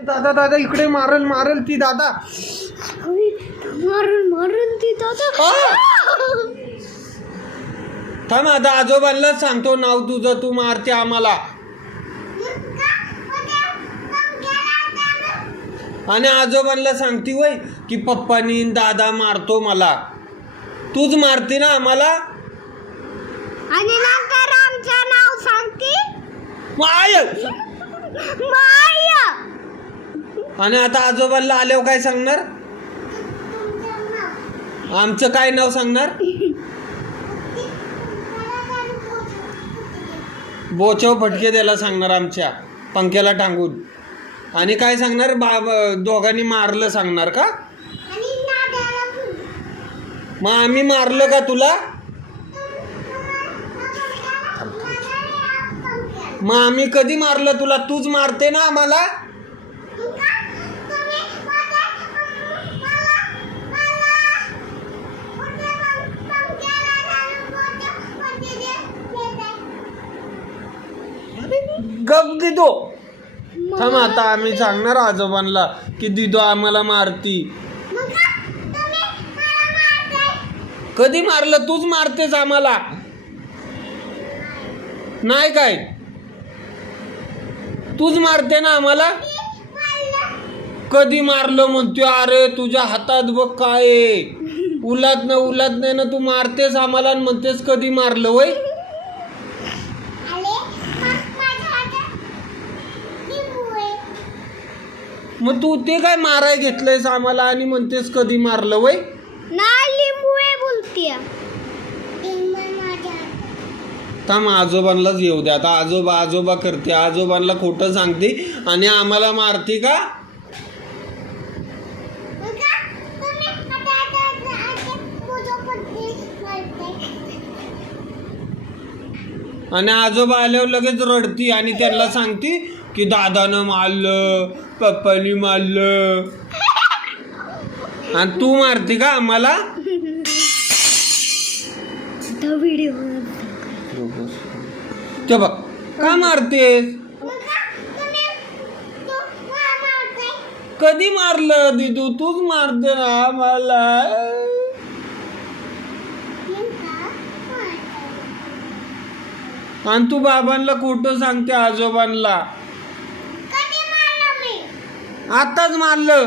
दादा दादा इकडे मारल मारल ती दादा मारल ती दादा. थांब आता आजोबांना सांगतो नाव तुझं, तू मारते आम्हाला. आणि आजोबांना सांगती वय की पप्पानी दादा मारतो मला, तूच मारते ना आम्हाला. आणि नंतर आमचं नाव सांगते माय. माया. आणि आता आजोबांना आल्यावर काय सांगणार? आमचं काय नाव सांगणार? बोचव फटके द्यायला सांगणार आमच्या पंख्याला टांगून. आणि काय सांगणार? दोघांनी मारलं सांगणार का? मग आम्ही मारलं का तुला? मग आम्ही कधी मारलं तुला? तूच मारते ना आम्हाला. गप दिदो. थांब आता आम्ही सांगणार आजोबांना की दिदो आम्हाला मारती. कधी मारलं? तूच मारतेस आम्हाला. नाही काय? तूच मारते ना आम्हाला. कधी मारलं म्हणतोय? अरे तुझ्या हातात बघ काय उलात नाही ना, तू मारतेस आम्हाला आणि म्हणतेस कधी मारलं वय. मग तू ते काय माराय घेतलंयस आम्हाला आणि म्हणतेस कधी मारलं वय. नाही लिंबू आहे बोलते. थांब आजोबांनाच येऊ दे आता. आजोबा करते, आजोबांना खोटं सांगते आणि आम्हाला मारते का? आणि आजोबा आल्यावर लगेच रडती आणि त्यांना सांगते की दादानं मारलं, पप्पानी मारलं. आणि तू मारते का आम्हाला? ते बघ का मारतेस? कधी मारलं दिदू? तूच मारते ना आम्हाला. आणि तू बाबांना खोटं सांगते आजोबांना. आताच मारलं.